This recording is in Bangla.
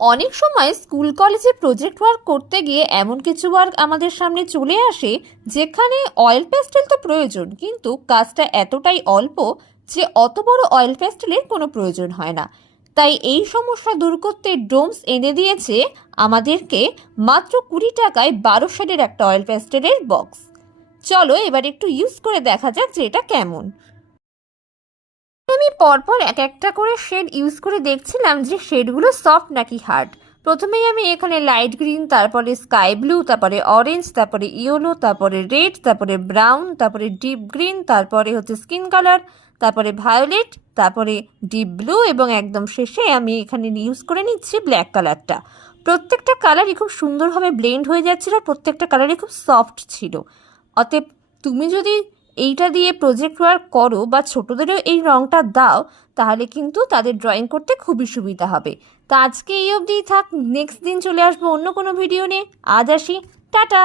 অনেক সময় স্কুল কলেজে প্রজেক্ট ওয়ার্ক করতে গিয়ে এমন কিছু ওয়ার্ক আমাদের সামনে চলে আসে যেখানে অয়েল প্যাস্টেল তো প্রয়োজন, কিন্তু কাজটা এতটাই অল্প যে অত বড় অয়েল প্যাস্টেলের কোনো প্রয়োজন হয় না। তাই এই সমস্যা দূর করতে ডোমস এনে দিয়েছে আমাদেরকে মাত্র 20 টাকায় 12 শেডের একটা অয়েল প্যাস্টেলের বক্স। চলো এবার একটু ইউজ করে দেখা যাক যে এটা কেমন। আমি পরপর এক একটা করে শেড ইউজ করে দেখছিলাম যে শেডগুলো সফট নাকি হার্ড। প্রথমেই আমি এখানে লাইট গ্রিন, তারপরে স্কাই ব্লু, তারপরে অরেঞ্জ, তারপরে ইয়েলো, তারপরে রেড, তারপরে ব্রাউন, তারপরে ডিপ গ্রিন, তারপরে হচ্ছে স্কিন কালার, তারপরে ভায়োলেট, তারপরে ডিপ ব্লু এবং একদম শেষে আমি এখানে ইউজ করে নিচ্ছি ব্ল্যাক কালারটা। প্রত্যেকটা কালারই খুব সুন্দরভাবে ব্লেন্ড হয়ে যাচ্ছিল, প্রত্যেকটা কালারই খুব সফট ছিল। অতএব তুমি যদি এইটা দিয়ে প্রজেক্ট ওয়ার্ক করো বা ছোটদেরও এই রঙটা দাও, তাহলে কিন্তু তাদের ড্রয়িং করতে খুবই সুবিধা হবে। তো আজকে এই অবধিই থাক, নেক্সট দিন চলে আসবো অন্য কোনো ভিডিও নিয়ে। আজ আসি, টাটা।